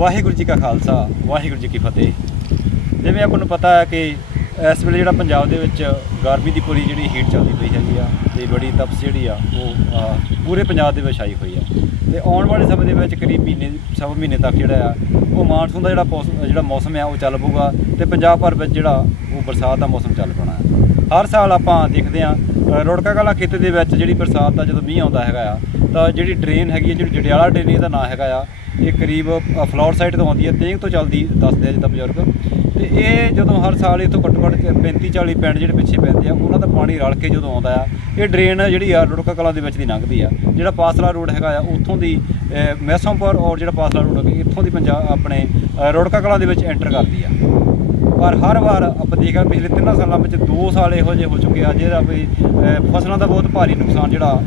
ਵਾਹਿਗੁਰੂ ਜੀ ਕਾ ਖਾਲਸਾ, ਵਾਹਿਗੁਰੂ ਜੀ ਕੀ ਫਤਿਹ। ਜਿਵੇਂ ਆਪਾਂ ਨੂੰ ਪਤਾ ਹੈ ਕਿ ਇਸ ਵੇਲੇ ਜਿਹੜਾ ਪੰਜਾਬ ਦੇ ਵਿੱਚ ਗਰਮੀ ਦੀ ਪੂਰੀ ਜਿਹੜੀ ਹੀਟ ਚੱਲਦੀ ਪਈ ਹੈਗੀ ਆ ਤੇ ਬੜੀ ਤਪਸ਼ ਜਿਹੜੀ ਆ ਉਹ ਪੂਰੇ ਪੰਜਾਬ ਦੇ ਵਿੱਚ ਆਈ ਹੋਈ ਆ। ਤੇ ਆਉਣ ਵਾਲੇ ਸਮੇਂ ਦੇ ਵਿੱਚ ਕਰੀਬ ਮਹੀਨੇ, ਸਵਾ ਮਹੀਨੇ ਤੱਕ ਜਿਹੜਾ ਆ, ਉਹ ਮਾਨਸੂਨ ਦਾ ਜਿਹੜਾ ਪੌਸ- ਜਿਹੜਾ ਮੌਸਮ ਆ ਉਹ ਚੱਲ ਪਊਗਾ ਤੇ ਪੰਜਾਬ ਭਰ ਵਿੱਚ ਜਿਹੜਾ ਉਹ ਬਰਸਾਤ ਦਾ ਮੌਸਮ ਚੱਲ ਪੈਣਾ ਹਰ ਸਾਲ ਆਪਾਂ ਦੇਖਦੇ ਆ ਰੋੜਕਾ ਕਲਾ ਖੇਤੇ ਦੇ ਵਿੱਚ ਜਿਹੜੀ ਬਰਸਾਤ ਦਾ ਜਦੋਂ ਮੀਂਹ ਆਉਂਦਾ ਹੈਗਾ ਆ ਤਾਂ ਜਿਹੜੀ ਡਰੇਨ ਹੈਗੀ ਹੈ ਜਿਹੜੀ ਜੜਿਆਲਾ ਡਰੇਨ ਇਹਦਾ ਨਾਂ ਹੈਗਾ ਆ ਇਹ ਕਰੀਬ ਅ, ਫਲੋਰ ਸਾਈਡ ਤੋਂ ਆਉਂਦੀ ਹੈ ਤੇਂਗ ਤੋਂ ਚੱਲਦੀ ਦੱਸਦੇ ਆ ਜਿੱਦਾਂ ਬਜ਼ੁਰਗ। ਤੇ ਇਹ ਜਦੋਂ ਹਰ ਸਾਲ ਇਥੋਂ ਘੱਟੋ ਘੱਟ 35 40 ਪਿੰਡ ਜਿਹੜੇ ਪਿੱਛੇ ਪੈਂਦੇ ਆ ਉਹਨਾਂ ਦਾ ਪਾਣੀ ਰਲ ਕੇ ਜਦੋਂ ਆਉਂਦਾ ਆ ਇਹ ਡਰੇਨ ਜਿਹੜੀ ਆ ਰੁੜਕਾ ਕਲਾਂ ਦੇ ਵਿੱਚ ਦੀ ਲੰਘਦੀ ਆ। ਜਿਹੜਾ ਪਾਸਲਾ ਰੋਡ ਹੈਗਾ ਆ ਉੱਥੋਂ ਦੀ ਅ, ਮੈਸੋਂਪੁਰ ਔਰ ਜਿਹੜਾ ਪਾਸਲਾ ਰੋਡ ਹੈ ਇੱਥੋਂ ਦੀ ਪੰਜਾਬ ਆਪਣੇ ਅ, ਰੁੜਕਾ ਕਲਾਂ ਦੇ ਵਿੱਚ ਐਂਟਰ ਕਰਦੀ ਆ। ਪਰ ਹਰ ਵਾਰ ਆਪਾਂ ਦੇਖਿਆ ਪਿਛਲੇ ਤਿੰਨਾਂ ਸਾਲਾਂ ਵਿੱਚ 2 ਸਾਲ ਇਹੋ ਜਿਹੇ ਹੋ ਚੁੱਕੇ ਆ ਜਿਹੜਾ ਵੀ ਫਸਲਾਂ ਦਾ ਬਹੁਤ ਭਾਰੀ ਨੁਕਸਾਨ ਜਿਹੜਾ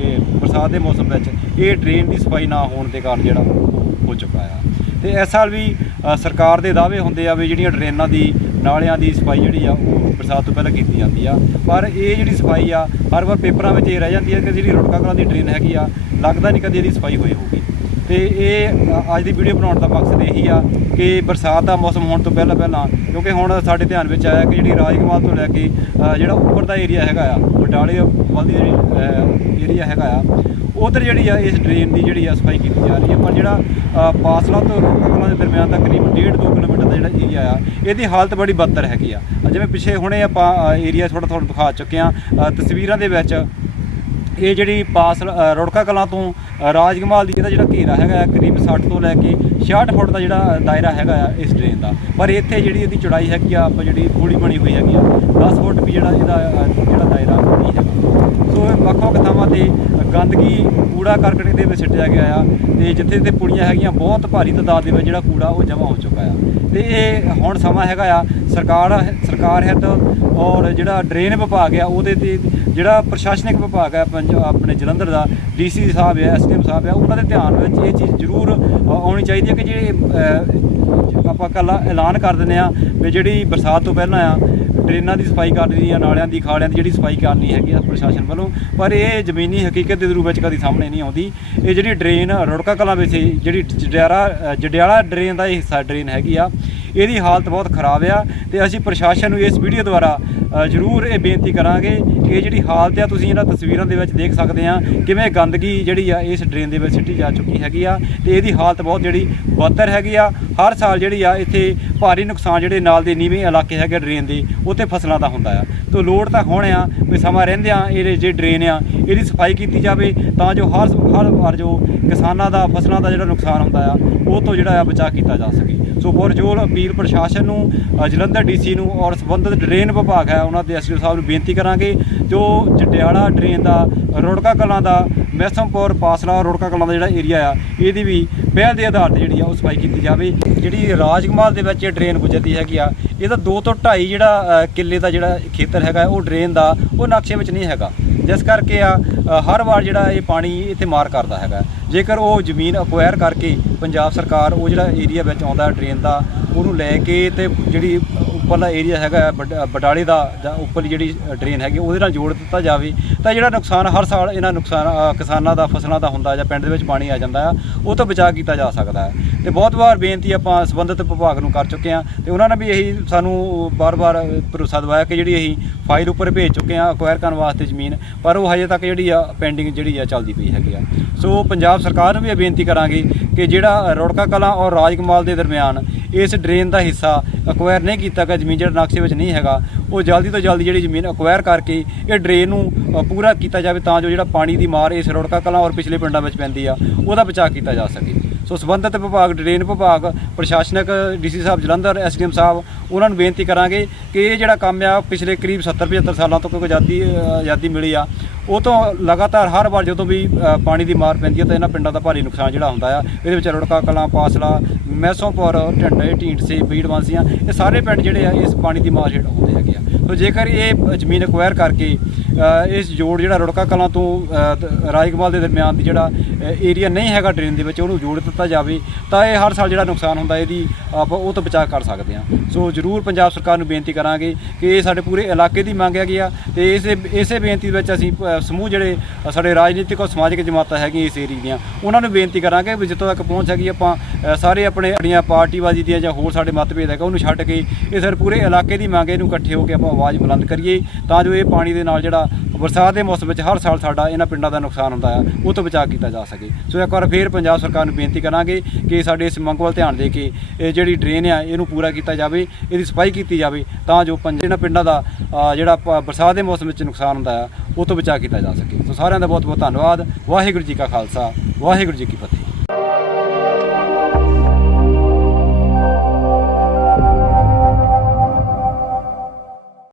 ਇਹ ਬਰਸਾਤ ਦੇ ਮੌਸਮ ਵਿੱਚ ਇਹ ਡਰੇਨ ਦੀ ਸਫ਼ਾਈ ਨਾ ਹੋਣ ਦੇ ਕਾਰਨ ਜਿਹੜਾ ਹੋ ਚੁੱਕਾ ਆ। ਤੇ ਇਸ ਸਾਲ ਵੀ ਸਰਕਾਰ ਦੇ ਦਾਅਵੇ ਹੁੰਦੇ ਆ ਵੀ ਜਿਹੜੀਆਂ ਡਰੇਨਾਂ ਦੀ, ਨਾਲਿਆਂ ਦੀ ਸਫ਼ਾਈ ਜਿਹੜੀ ਆ, ਉਹ ਬਰਸਾਤ ਤੋਂ ਪਹਿਲਾਂ ਕੀਤੀ ਜਾਂਦੀ ਆ। ਪਰ ਇਹ ਜਿਹੜੀ ਸਫ਼ਾਈ ਆ, ਹਰ ਵਾਰ ਪੇਪਰਾਂ ਵਿੱਚ ਇਹ ਰਹਿ ਜਾਂਦੀ ਹੈ ਕਿ ਜਿਹੜੀ ਰੁੜਕਾ ਕਲਾਂ ਦੀ ਡਰੇਨ ਹੈਗੀ ਆ, ਲੱਗਦਾ ਨਹੀਂ ਕਦੇ ਇਹਦੀ ਸਫ਼ਾਈ ਹੋਈ ਹੋਊਗੀ। ਤੇ ਇਹ ਅੱਜ ਦੀ ਵੀਡੀਓ ਬਣਾਉਣ ਦਾ ਮਕਸਦ ਇਹੀ ਆ ਕਿ ਬਰਸਾਤ ਦਾ ਮੌਸਮ ਹੋਣ ਤੋਂ ਪਹਿਲਾਂ ਪਹਿਲਾਂ ਕਿਉਂਕਿ ਹੁਣ ਸਾਡੇ ਧਿਆਨ ਵਿੱਚ ਆਇਆ ਕਿ ਜਿਹੜੀ ਰਾਜਕਮਾਲ ਤੋਂ ਲੈ ਕੇ ਜਿਹੜਾ ਉੱਪਰ ਦਾ ਏਰੀਆ ਹੈਗਾ ਆ ਬਟਾਲੇ ਵੱਲ ਦੀ ਜਿਹੜੀ ਏਰੀਆ ਹੈਗਾ ਆ ਉਧਰ ਜਿਹੜੀ ਆ ਇਸ ਡਰੇਨ ਦੀ ਜਿਹੜੀ ਆ ਸਫ਼ਾਈ ਕੀਤੀ ਜਾ ਰਹੀ ਹੈ ਪਰ ਜਿਹੜਾ ਅ, ਪਾਸਲਾ ਤੋਂ ਰੋਕਾ ਦੇ ਦਰਮਿਆਨ ਦਾ ਕਰੀਬ 1.5 2 ਕਿਲੋਮੀਟਰ ਦਾ ਜਿਹੜਾ ਏਰੀਆ ਆ ਇਹਦੀ ਹਾਲਤ ਬੜੀ ਬੱਤਰ ਹੈਗੀ ਆ। ਜਿਵੇਂ ਪਿੱਛੇ ਹੁਣੇ ਆਪਾਂ ਏਰੀਆ ਥੋੜਾ ਥੋੜਾ ਦਿਖਾ ਚੁੱਕੇ ਆ ਤਸਵੀਰਾਂ ਦੇ ਵਿੱਚ ਇਹ ਜਿਹੜੀ ਪਾਸ ਅ, ਰੁੜਕਾ ਕਲਾਂ ਤੋਂ ਅ, ਰਾਜਕਮਾਲ ਦੀ ਇਹਦਾ ਜਿਹੜਾ ਘੇਰਾ ਹੈਗਾ ਆ, ਕਰੀਬ 60 ਤੋਂ ਲੈ ਕੇ 66 ਫੁੱਟ ਦਾ ਜਿਹੜਾ ਦਾਇਰਾ ਹੈਗਾ ਆ ਇਸ ਡਰੇਨ ਦਾ। ਪਰ ਇੱਥੇ ਜਿਹੜੀ ਇਹਦੀ ਚੌੜਾਈ ਹੈਗੀ ਆ ਆਪਾਂ ਜਿਹੜੀ ਥੋੜੀ ਬਣੀ ਹੋਈ ਹੈਗੀ ਆ 10 ਫੁੱਟ ਵੀ ਜਿਹੜਾ ਇਹਦਾ ਜਿਹੜਾ ਦਾਇਰਾ ਨਹੀਂ ਹੈਗਾ। ਸੋ ਇਹ ਵੱਖ ਵੱਖ ਥਾਵਾਂ ਤੇ ਗੰਦਗੀ ਕੂੜਾ ਕਰਕਟ ਦੇ ਵਿੱਚ ਸਿੱਟਿਆ ਗਿਆ ਆ ਤੇ ਜਿੱਥੇ ਜਿੱਥੇ ਪੁੜੀਆਂ ਹੈਗੀਆਂ ਬਹੁਤ ਭਾਰੀ ਤਾਦਾਦ ਦੇ ਵਿੱਚ ਜਿਹੜਾ ਕੂੜਾ ਉਹ ਜਮ੍ਹਾਂ ਹੋ ਚੁੱਕਾ ਆ। ਤੇ ਇਹ ਹੁਣ ਸਮਾਂ ਹੈਗਾ ਆ ਸਰਕਾਰ ਸਰਕਾਰ ਹਿੱਤ ਔਰ ਜਿਹੜਾ ਡਰੇਨ ਵਿਭਾਗ ਆ ਉਹਦੇ ਤੇ ਜਿਹੜਾ ਪ੍ਰਸ਼ਾਸਨਿਕ ਵਿਭਾਗ ਹੈ ਪੰਜ ਆਪਣੇ ਜਲੰਧਰ ਦਾ ਡੀਸੀ ਸਾਹਿਬ ਹੈ ਐਸਡੀਐਮ ਸਾਹਿਬ ਹੈ ਉਹਨਾਂ ਦੇ ਧਿਆਨ ਵਿੱਚ ਇਹ ਚੀਜ਼ ਜ਼ਰੂਰ ਆਉਣੀ ਚਾਹੀਦੀ ਹੈ ਕਿ ਜਿਹੜੇ ਆਪਾਂ ਕੱਲਾ ਐਲਾਨ ਕਰ ਦਿੰਦੇ ਆ ਵੀ ਜਿਹੜੀ ਬਰਸਾਤ ਤੋਂ ਪਹਿਲਾਂ ਆ ਡਰੇਨਾਂ ਦੀ ਸਫ਼ਾਈ ਕਰਨੀ ਆ ਨਾਲਿਆਂ ਦੀ ਖਾਲਿਆਂ ਦੀ ਜਿਹੜੀ ਸਫ਼ਾਈ ਕਰਨੀ ਹੈਗੀ ਆ ਪ੍ਰਸ਼ਾਸਨ ਵੱਲੋਂ ਪਰ ਇਹ ਜ਼ਮੀਨੀ ਹਕੀਕਤ ਦੇ ਰੂਪ ਵਿੱਚ ਕਦੀ ਸਾਹਮਣੇ ਨਹੀਂ ਆਉਂਦੀ। ਇਹ ਜਿਹੜੀ ਡਰੇਨ ਰੁੜਕਾ ਕਲਾਂ ਵਿੱਚ ਸੀ, ਜਿਹੜੀ ਜਡਿਆਰਾ ਜਡਿਆਲਾ ਡਰੇਨ ਦਾ ਇਹ ਹਿੱਸਾ ਡਰੇਨ ਹੈਗੀ ਆ ਇਹਦੀ ਹਾਲਤ ਬਹੁਤ ਖਰਾਬ ਆ ਤੇ ਅਸੀਂ ਪ੍ਰਸ਼ਾਸਨ ਨੂੰ ਇਸ ਵੀਡੀਓ ਦੁਆਰਾ ਜ਼ਰੂਰ ਇਹ ਬੇਨਤੀ ਕਰਾਂਗੇ ਕਿ ਇਹ ਜਿਹੜੀ ਹਾਲਤ ਆ, ਤੁਸੀਂ ਇਹਨਾਂ ਤਸਵੀਰਾਂ ਦੇ ਵਿੱਚ ਦੇਖ ਸਕਦੇ ਆ ਕਿਵੇਂ ਗੰਦਗੀ ਜਿਹੜੀ ਆ ਇਸ ਡਰੇਨ ਦੇ ਵਿੱਚ ਸਿੱਟੀ ਜਾ ਚੁੱਕੀ ਹੈਗੀ ਆ ਤੇ ਇਹਦੀ ਹਾਲਤ ਬਹੁਤ ਜਿਹੜੀ ਬੱਤਰ ਹੈਗੀ ਆ। ਹਰ ਸਾਲ ਜਿਹੜੀ ਆ ਇੱਥੇ ਭਾਰੀ ਨੁਕਸਾਨ ਜਿਹੜੇ ਨਾਲ ਦੇ ਨੀਵੇਂ ਇਲਾਕੇ ਹੈਗੇ ਡਰੇਨ ਦੇ ਉੱਥੇ ਫਸਲਾਂ ਦਾ ਹੁੰਦਾ ਆ। ਤੋਂ ਲੋੜ ਤਾਂ ਹੁਣ ਆ ਵੀ ਸਮਾਂ ਰਹਿੰਦਿਆਂ ਆ ਇਹ ਜੇ ਡਰੇਨ ਆ ਇਹਦੀ ਸਫ਼ਾਈ ਕੀਤੀ ਜਾਵੇ ਤਾਂ ਜੋ ਹਰ ਹਰ ਵਾਰ ਜੋ ਕਿਸਾਨਾਂ ਦਾ ਫਸਲਾਂ ਦਾ ਜਿਹੜਾ ਨੁਕਸਾਨ ਹੁੰਦਾ ਆ ਉਹ ਤੋਂ ਜਿਹੜਾ ਆ ਬਚਾਅ ਕੀਤਾ ਜਾ ਸਕੇ। ਸੋ ਪੁਰਜੋਰ ਅਪੀਲ ਪ੍ਰਸ਼ਾਸਨ ਨੂੰ ਅ, ਜਲੰਧਰ ਡੀਸੀ ਨੂੰ ਔਰ ਸੰਬੰਧਿਤ ਡਰੇਨ ਵਿਭਾਗ ਹੈ, ਉਹਨਾਂ ਦੇ ਐਸਡੀਓ ਸਾਹਿਬ ਨੂੰ ਬੇਨਤੀ ਕਰਾਂਗੇ ਜੋ ਜਟਿਆਲਾ ਡਰੇਨ ਦਾ, ਰੋੜਕਾ ਕਲਾਂ ਦਾ, ਮੈਸਮਪੁਰ ਪਾਸਲਾ ਰੋੜਕਾ ਕਲਾਂ ਦਾ ਜਿਹੜਾ ਏਰੀਆ ਆ, ਇਹਦੀ ਵੀ ਪਹਿਲ ਦੇ ਆਧਾਰ ਤੇ ਜਿਹੜੀ ਆ ਉਹ ਸਫ਼ਾਈ ਕੀਤੀ ਜਾਵੇ। ਜਿਹੜੀ ਰਾਜਕਮਾਲ ਦੇ ਵਿੱਚ ਇਹ ਡਰੇਨ ਗੁਜ਼ਰਦੀ ਹੈਗੀ ਆ, ਇਹਦਾ 2 ਤੋਂ 2.5 ਜਿਹੜਾ ਕਿੱਲੇ ਦਾ ਜਿਹੜਾ ਖੇਤਰ ਹੈਗਾ, ਉਹ ਡਰੇਨ ਦਾ, ਉਹ ਨਕਸ਼ੇ ਵਿੱਚ ਨਹੀਂ ਹੈਗਾ। ਜਿਸ ਕਰਕੇ ਆ ਹਰ ਵਾਰ ਜਿਹੜਾ ਇਹ ਪਾਣੀ ਇੱਥੇ ਮਾਰ ਕਰਦਾ ਹੈਗਾ। ਜੇਕਰ ਉਹ ਜ਼ਮੀਨ ਅਕਵਾਇਰ ਕਰਕੇ ਪੰਜਾਬ ਸਰਕਾਰ ਉਹ ਜਿਹੜਾ ਏਰੀਆ ਵਿੱਚ ਆਉਂਦਾ ਡਰੇਨ ਦਾ, ਉਹਨੂੰ ਲੈ ਕੇ ਤੇ ਜਿਹੜੀ ਉੱਪਰਲਾ ਏਰੀਆ ਹੈਗਾ ਬਟ- ਬਟਾਲੇ ਦਾ ਜਾਂ ਉੱਪਰਲੀ ਜਿਹੜੀ ਡਰੇਨ ਹੈਗੀ, ਉਹਦੇ ਨਾਲ ਜੋੜ ਦਿੱਤਾ ਜਾਵੇ। ਤਾਂ ਜਿਹੜਾ ਨੁਕਸਾਨ ਹਰ ਸਾਲ ਇਹਨਾਂ ਨੁਕਸਾਨ ਕਿਸਾਨਾਂ ਦਾ, ਫਸਲਾਂ ਦਾ ਹੁੰਦਾ ਜਾਂ ਪਿੰਡ ਦੇ ਵਿੱਚ ਪਾਣੀ ਆ ਜਾਂਦਾ ਆ, ਉਹ ਤੋਂ ਬਚਾਅ ਕੀਤਾ ਜਾ ਸਕਦਾ ਹੈ। ਤੇ ਬਹੁਤ ਵਾਰ ਬੇਨਤੀ ਆਪਾਂ ਸੰਬੰਧਿਤ ਵਿਭਾਗ ਨੂੰ ਕਰ ਚੁੱਕੇ ਆ ਤੇ ਉਹਨਾਂ ਨੇ ਵੀ ਇਹੀ ਸਾਨੂੰ ਬਾਰ-ਬਾਰ ਭਰੋਸਾ ਦਵਾਇਆ ਕਿ ਜਿਹੜੀ ਅਸੀਂ ਫਾਈਲ ਉੱਪਰ ਭੇਜ ਚੁੱਕੇ ਆ ਅਕਵਾਇਰ ਕਰਨ ਵਾਸਤੇ ਜ਼ਮੀਨ, ਪਰ ਉਹ ਹਜੇ ਤੱਕ ਜਿਹੜੀ ਆ ਪੈਂਡਿੰਗ ਜਿਹੜੀ ਆ ਚੱਲਦੀ ਪਈ ਹੈਗੀ ਆ। ਸੋ ਪੰਜਾਬ ਸਰਕਾਰ ਨੂੰ ਵੀ ਇਹ ਬੇਨਤੀ ਕਰਾਂਗੇ ਕਿ ਜਿਹੜਾ ਰੋੜਕਾ ਕਲਾਂ ਔਰ ਰਾਜਕਮਾਲ ਦੇ ਦਰਮਿਆਨ ਇਸ ਡਰੇਨ ਦਾ ਹਿੱਸਾ ਅਕਵਾਇਰ ਨਹੀਂ ਕੀਤਾ ਗਿਆ, ਜ਼ਮੀਨ ਜਿਹੜਾ ਨਕਸ਼ੇ ਵਿੱਚ ਨਹੀਂ ਹੈਗਾ, ਉਹ ਜਲਦੀ ਤੋਂ ਜਲਦੀ ਜਿਹੜੀ ਜ਼ਮੀਨ ਅਕਵਾਇਰ ਕਰਕੇ ਇਹ ਡਰੇਨ ਨੂੰ ਪੂਰਾ ਕੀਤਾ ਜਾਵੇ ਤਾਂ ਜੋ ਜਿਹੜਾ ਪਾਣੀ ਦੀ ਮਾਰ ਇਸ ਰੋੜਕਾ ਕਲਾਂ ਔਰ ਪਿਛਲੇ ਪਿੰਡਾਂ ਵਿੱਚ ਪੈਂਦੀ ਆ, ਉਹਦਾ ਬਚਾਅ ਕੀਤਾ ਜਾ ਸਕੇ। ਸੋ ਸੰਬੰਧਿਤ ਵਿਭਾਗ, ਡਰੇਨ ਵਿਭਾਗ, ਪ੍ਰਸ਼ਾਸਨਿਕ, ਡੀਸੀ ਸਾਹਿਬ, ਜਲੰਧਰ, ਐਸਡੀਐਮ ਸਾਹਿਬ, ਉਹਨਾਂ ਨੂੰ ਬੇਨਤੀ ਕਰਾਂਗੇ ਕਿ ਇਹ ਜਿਹੜਾ ਕੰਮ ਆ ਪਿਛਲੇ ਕਰੀਬ 70 75 ਸਾਲਾਂ ਤੋਂ ਕਿਉਂਕਿ ਆਜ਼ਾਦੀ ਆਜ਼ਾਦੀ ਮਿਲੀ ਆ। ਉਹ ਤੋਂ ਲਗਾਤਾਰ ਹਰ ਵਾਰ ਜਦੋਂ ਵੀ ਪਾਣੀ ਦੀ ਮਾਰ ਪੈਂਦੀ ਹੈ ਤਾਂ ਇਹਨਾਂ ਪਿੰਡਾਂ ਦਾ ਭਾਰੀ ਨੁਕਸਾਨ ਜਿਹੜਾ ਹੁੰਦਾ ਆ। ਇਹਦੇ ਵਿੱਚ ਰੁੜਕਾ, ਕਲਾਂ, ਪਾਸਲਾ, ਮੈਸੋਂਪੁਰ, ਢੰਡੇ ਢੀਂਡਸੇ ਬੀੜਵਾਂਸੀਆਂ ਇਹ ਸਾਰੇ ਪਿੰਡ ਜਿਹੜੇ ਆ, ਇਸ ਪਾਣੀ ਦੀ ਮਾਰ ਹੇਠ ਆਉਂਦੇ ਹੈਗੇ ਆ। ਸੋ ਜੇਕਰ ਇਹ ਜ਼ਮੀਨ ਅਕਵਾਇਰ ਕਰਕੇ ਇਸ ਜੋੜ ਜਿਹੜਾ ਰੁੜਕਾ ਕਲਾਂ ਤੋਂ ਅ, ਦੇ ਦਰਮਿਆਨ ਦੀ ਜਿਹੜਾ ਏਰੀਆ ਨਹੀਂ ਹੈਗਾ ਡਰੇਨ ਦੇ ਵਿੱਚ ਉਹਨੂੰ ਜੋੜ ਦਿੱਤਾ ਜਾਵੇ ਤਾਂ ਇਹ ਹਰ ਸਾਲ ਜਿਹੜਾ ਨੁਕਸਾਨ ਹੁੰਦਾ ਇਹਦੀ ਆਪਾਂ ਉਹ ਤੋਂ ਬਚਾਅ ਕਰ ਸਕਦੇ ਹਾਂ। ਸੋ ਜ਼ਰੂਰ ਪੰਜਾਬ ਸਰਕਾਰ ਨੂੰ ਬੇਨਤੀ ਕਰਾਂਗੇ ਕਿ ਇਹ ਸਾਡੇ ਪੂਰੇ ਇਲਾਕੇ ਦੀ ਮੰਗ ਹੈਗੀ ਆ ਤੇ ਇਸੇ ਇਸੇ ਬੇਨਤੀ ਦੇ ਵਿੱਚ ਅਸੀਂ ਅ, ਸਮੂਹ ਜਿਹੜੇ ਸਾਡੇ ਰਾਜਨੀਤਿਕ ਔਰ ਸਮਾਜਿਕ ਜਮਾਤਾਂ ਹੈਗੀਆਂ ਇਸ ਏਰੀਏ ਦੀਆਂ ਉਹਨਾਂ ਨੂੰ ਬੇਨਤੀ ਕਰਾਂਗੇ ਵੀ ਜਿੱਥੋਂ ਤੱਕ ਪਹੁੰਚ ਹੈਗੀ ਆਪਾਂ ਸਾਰੇ ਆਪਣੇ ਆਪਣੀਆਂ ਪਾਰਟੀਬਾਜ਼ੀ ਦੀਆਂ ਜਾਂ ਹੋਰ ਸਾਡੇ ਮਤਭੇਦ ਹੈਗਾ ਉਹਨੂੰ ਛੱਡ ਕੇ ਇਹ ਸਰ ਪੂਰੇ ਇਲਾਕੇ ਦੀ ਮੰਗ ਇਹਨੂੰ ਇਕੱਠੇ ਹੋ ਕੇ ਆਪਾਂ ਆਵਾਜ਼ ਬੁਲੰਦ ਕਰੀਏ ਤਾਂ ਜੋ ਇਹ ਪਾਣੀ ਦੇ ਨਾਲ ਜਿਹੜਾ ਬਰਸਾਤ ਦੇ ਮੌਸਮ ਵਿੱਚ ਹਰ ਸਾਲ ਸਾਡਾ ਇਹਨਾਂ ਪਿੰਡਾਂ ਦਾ ਨੁਕਸਾਨ ਹੁੰਦਾ ਆ, ਉਹ ਤੋਂ ਬਚਾਅ ਕੀਤਾ ਜਾ ਸਕੇ। ਸੋ ਇੱਕ ਵਾਰ ਫੇਰ ਪੰਜਾਬ ਸਰਕਾਰ ਨੂੰ ਬੇਨਤੀ ਕਰਾਂਗੇ ਕਿ ਸਾਡੇ ਇਸ ਮੰਗ ਵੱਲ ਧਿਆਨ ਦੇ ਕੇ ਇਹ ਜਿਹੜੀ ਡਰੇਨ ਆ, ਇਹਨੂੰ ਪੂਰਾ ਕੀਤਾ ਜਾਵੇ, ਇਹਦੀ ਸਫ਼ਾਈ ਕੀਤੀ ਜਾਵੇ, ਤਾਂ ਜੋ ਪੰਜ ਇਹਨਾਂ ਪਿੰਡਾਂ ਦਾ ਜਿਹੜਾ ਬਰਸਾਤ ਦੇ ਮੌਸਮ ਵਿੱਚ ਨੁਕਸਾਨ ਹੁੰਦਾ ਆ, ਉਹ ਤੋਂ ਬਚਾਅ ਕੀਤਾ ਜਾ ਸਕੇ। ਸੋ ਸਾਰਿਆਂ ਦਾ ਬਹੁਤ ਬਹੁਤ ਧੰਨਵਾਦ। ਵਾਹਿਗੁਰੂ ਜੀ ਕਾ ਖਾਲਸਾ, ਵਾਹਿਗੁਰੂ ਜੀ ਕੀ ਫਤਿਹ।